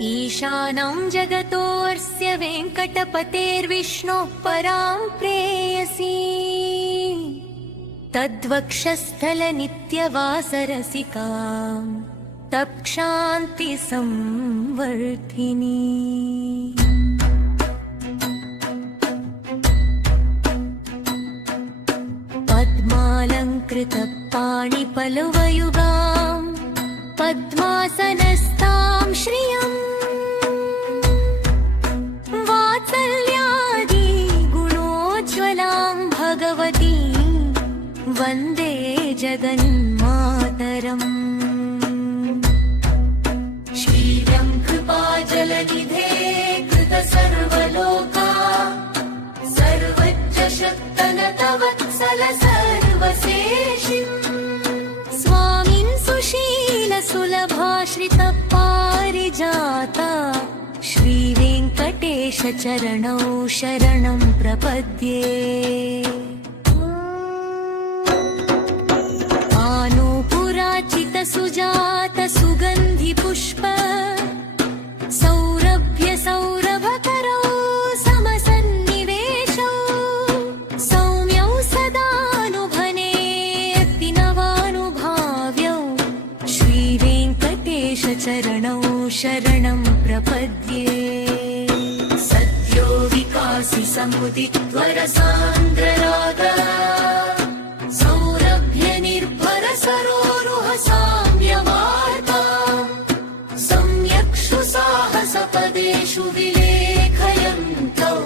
ईशानं जगतोऽस्य वेङ्कटपतेर्विष्णोः परां प्रेयसी तद्वक्षस्थलनित्यवासरसिकां तत्क्षान्ति संवर्धिनी। पद्मालङ्कृतपाणिपल्लवयुगां पद्मासनस्थां श्रियम् वात्सल्यादिगुणोज्ज्वलां भगवती वन्दे जगन्मातरम्। श्रीरं कृपाजलनिधे कृतसर्वलोका सर्वज्ञ शक्तनतवत्सल सर्वशेषिम् स्वामिन् सुशीलसुलभाश्रितपारिजाता श्रीवेङ्कटेशचरणौ शरणं प्रपद्ये। सुजात सुगन्धि पुष्प सौरभ्य सौरभकरौ समसन्निवेशौ सौम्यौ सदानुभने अतिनवानुभाव्यौ श्रीवेङ्कटेशचरणौ शरणं प्रपद्ये। सद्यो विकासि समुदित्वरसान्द्रराग सौरभ्य निर्भर सरोरुह साम्यवार्ताम् सम्यक्षु साहसपदेषु विलेखयन्तौ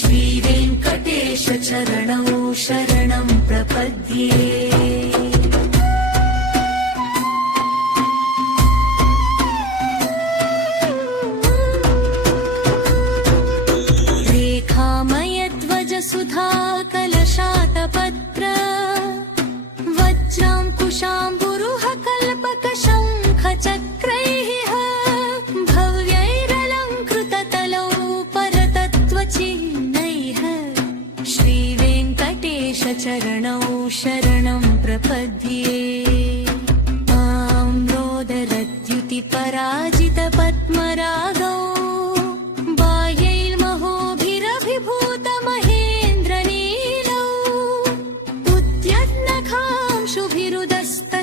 श्रीवेङ्कटेशचरणौ शरणं प्रपद्ये। सुधा कलशातपत्र वज्राङ्कुशाम्बुरुह कल्पकशङ्खचक्रैः भव्यैरलङ्कृततलौ परतत्त्वचिह्नैः श्रीवेङ्कटेशचरणौ शरणं प्रपद्ये। आम्रोदरद्युतिपराजितपद्मरागौ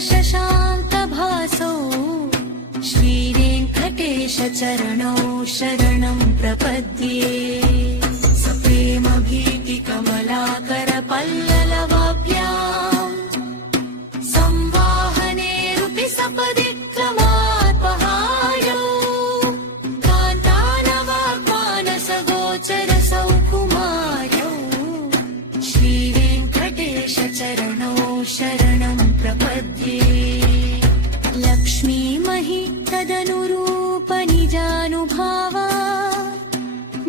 शशाङ्कभासौ श्रीवेङ्कटेशचरणौ शरणं प्रपद्ये। सप्रेमभीतिकमलाकरपल्लवाभ्यां संवाहनेरुपि सपदिक्रमात्महायौ कान्तानवाग्मानसगोचरसौकुमार्यौ श्रीवेङ्कटेशचरणौ शरणं प्रपद्ये। लक्ष्मीमहि तदनुरूपनिजानुभावा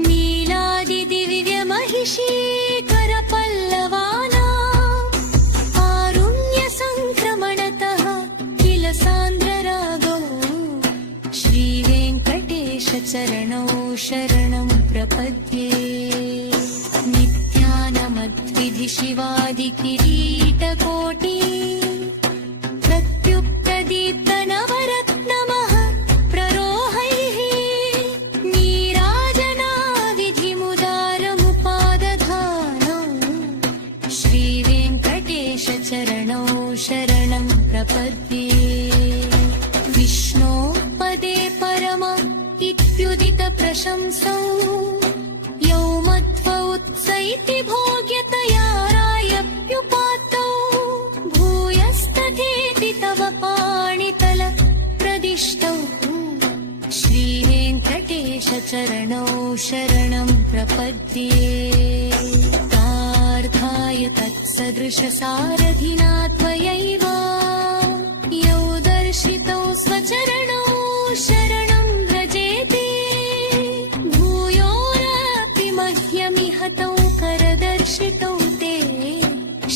नीलादिदिव्यमहिषीकरपल्लवानाम् आरुण्यसङ्क्रमणतः किल सान्द्ररागौ श्रीवेङ्कटेशचरणौ शरणं प्रपद्ये। नित्यानमद्विधि शिवादिकिरीटकोटि प्रत्युक्तदीप्तनवरत्नमः प्ररोहैः नीराजनाविधिमुदारमुपादधानौ श्रीवेङ्कटेशचरणौ शरणं प्रपद्ये। विष्णो पदे परम इत्युदितप्रशंसौ यौ मध्व उत्सैति भोग्यतया रायप्युपातौ भूयस्तथेति तव पाणितल प्रदिष्टौ श्रीवेङ्कटेशचरणौ शरणं प्रपद्ये। तार्धाय तत्सदृशसारथिना त्वयैव यौ दर्शितौ स्वचरणौ शरणं व्रजेते भूयोरपि मह्यमिह तौ करदर्शितौ ते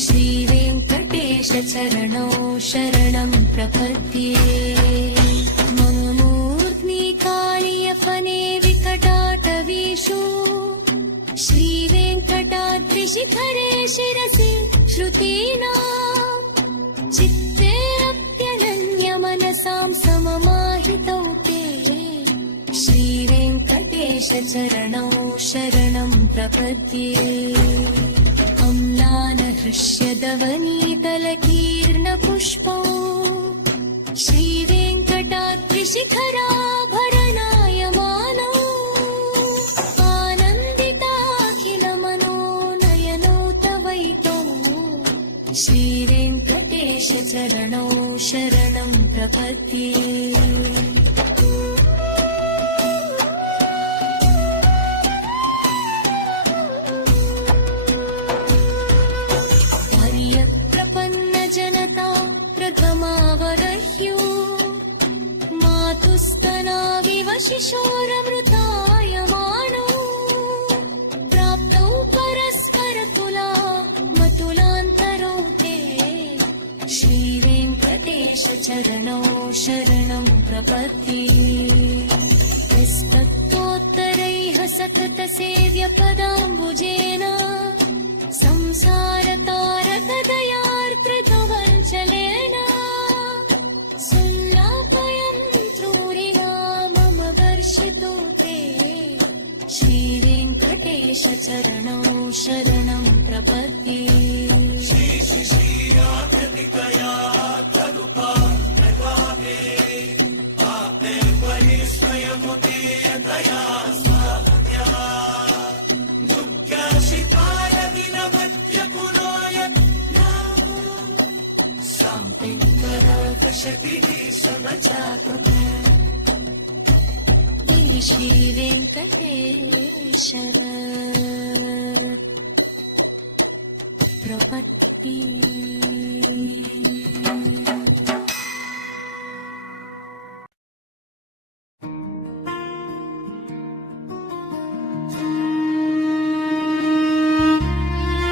श्रीवेङ्कटेशचरणौ शरणं प्रपद्ये। मम मूर्ध्नि काळियफने विकटाटवीषु श्रीवेङ्कटाद्रिशिखरे शिरसि श्रुतीनां चित्तेऽप्यनन्यमनसां सममाहितौ ते वेङ्कटेश चरणौ शरणं प्रपद्ये अम्लानहृष्यदवनीतलकीर्णपुष्पौ श्रीवेङ्कटाद्रिशिखराभरणायमानौ आनन्दिताखिलमनोनयनौ तवैतौ श्रीवेङ्कटेश चरणौ शरणं प्रपद्ये जनता प्रथमावरह्यो मातुस्तनाविव शिशोरमृतायमानौ प्राप्तौ परस्परतुला मतुलान्तरौ ते श्रीवेङ्कटेश चरणौ शरणं प्रपद्ये यस्तत्तोत्तरैः सततसेव्यपदाम्बुजेन संसारतारकदयार्प्रतवञ्चलेन सुल्लापयं त्रूरिणा मम वर्षितो ते श्रीवेङ्कटेश चरणौ शरणं प्रपद्ये श्री वेङ्कटेश्वर प्रपत्ति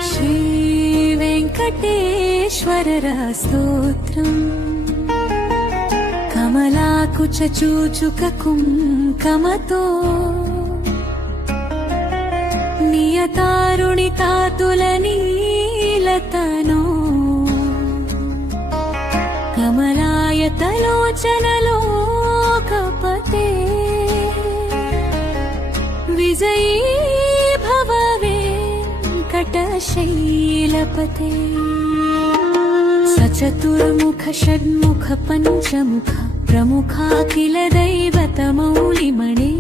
श्री वेङ्कटेश्वर स्तोत्रम् कमलाकुचूचुक कुङ्कमतो नियतारुणितातुलनीलतनो कमलायतलोचनलोकपते विजयी भव वेङ्कटशैलपते सचतुर्मुख षण्मुख पञ्चमुख प्रमुखाखिल दैवतमौलिमणे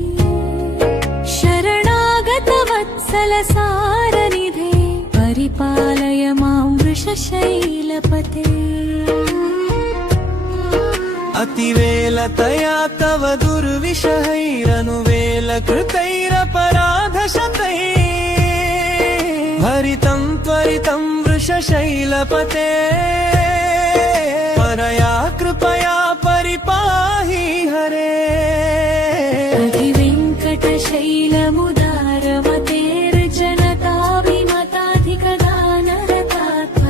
शरणागतवत्सल सारनिधे परिपालय मां वृषशैलपते अतिवेलतया तव दुर्विषहैरनुवेलकृतैरपराधशतैः भरितं त्वरितं वृषशैलपते परया कृपया परिपाहि हरे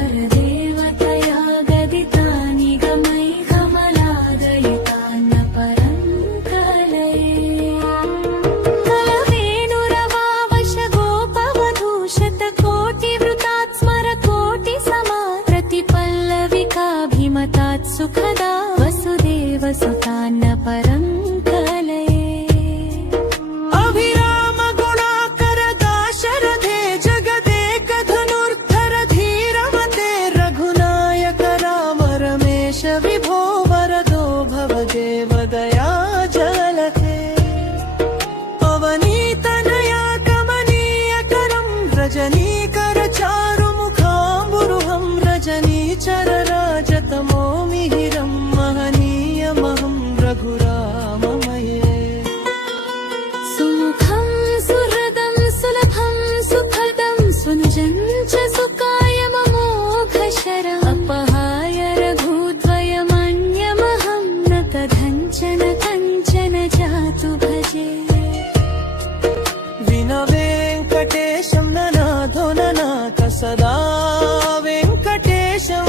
अधिवेङ्कटशैलमुदारमतेर्जनताभिमताधिकदानरतात्परदेवतया गदितानि गमै कमलादयितान्न परं कलये कलवेणुरवावश गोपवधूशतकोटिवृतात् स्मरकोटिसमा प्रतिपल्लविकाभिमतात् सुखदा वसुदेव सुतान्न परं कलये अभिराम गुणाकर दाशरथे जगदेक धनुर्धर धीरमते रघुनायक राम रमेश विभो वरदो भवदेव दया जलथे अवनीतनया कमनीयकरं रजनीकर चारुमुखाम्बुरुहं रजनीचर राजतमो मिहिरं महनीयमहं रघुराममये सुमुखं सुहृदं सुलभं सुखदं सुनुजं च सुकायममोघशरम् अपहाय रघुद्वयमन्यमहं न तदञ्चन कञ्चन जातु भजे विना वेङ्कटेशं ननाथो ननाथ सदा वेङ्कटेशं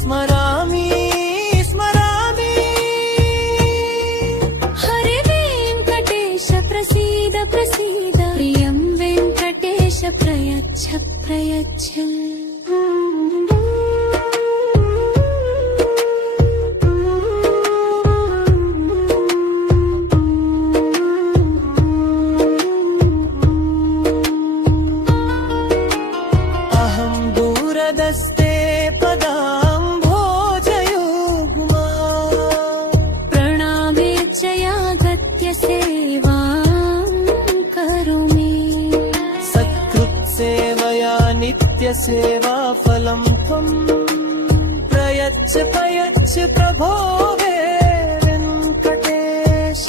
स्मरामि स्मरामि हरे वेङ्कटेश प्रसीद प्रसीद प्रियं वेङ्कटेश प्रयच्छ प्रयच्छ सेवा फलं त्वं प्रयच्छ प्रयच्छ प्रभो वे वेङ्कटेश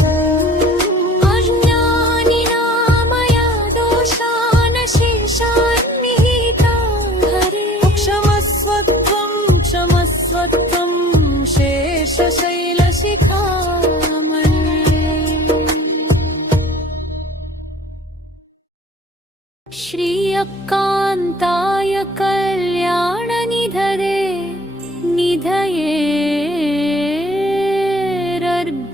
अज्ञानिनामया दोषान् शेषान्निहितान् हरे क्षमस्वत्वं शेषशैलशिखामणे श्री अक्कान्ताय कल्याणनिधये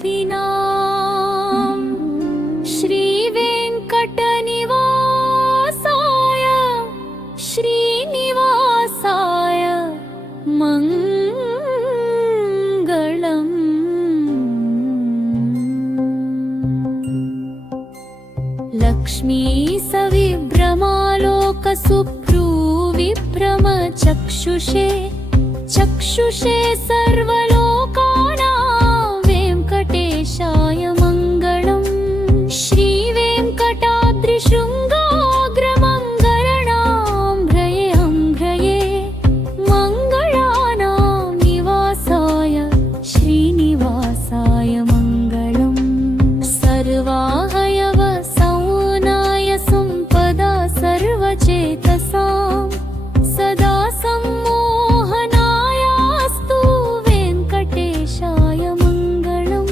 निधयेरर्पिणाम् श्रीवेङ्कटनिवासाय श्रीनिवासाय मङ्गलम् लक्ष्मी सविभ्रमालोकसुभ्रूविभ्रम चक्षुषे चक्षुषे सर्वलोकानां वेङ्कटेशाय मङ्गलम् श्रीवेङ्कटाद्रिशृङ्गाग्रमङ्गलणाम्भ्रये अम्भ्रये मङ्गलानां निवासाय श्रीनिवासाय मङ्गलम् सर्वाहयव सौनाय सम्पदा सर्वचेतसां सदा सम्मोहनायास्तु वेङ्कटेशाय मङ्गलम्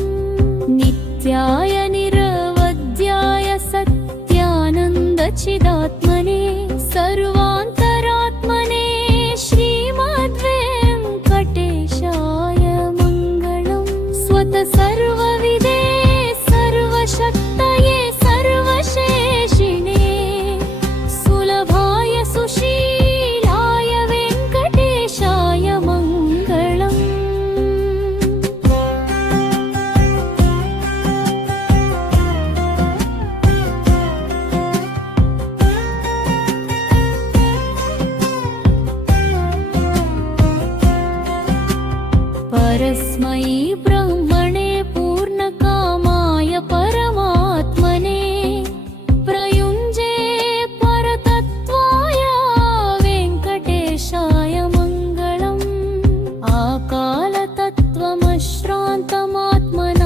नित्याय निरवध्याय सत्यानन्दचिदात्मने सर्वान्तरात्मने श्रीमद्वेङ्कटेशाय मङ्गलम् स्वतः सर्वविदे सर्वशक्तये सर्वशेषिणे सुलभाय सुशीलाय वेङ्कटेशाय मङ्गलम् परस्मै ब्रह्मणे पूर्णकामाय परमात्मने प्रयुञ्जे परतत्त्वाय वेङ्कटेशाय मङ्गलम् आकालतत्त्वमश्रान्तमात्मने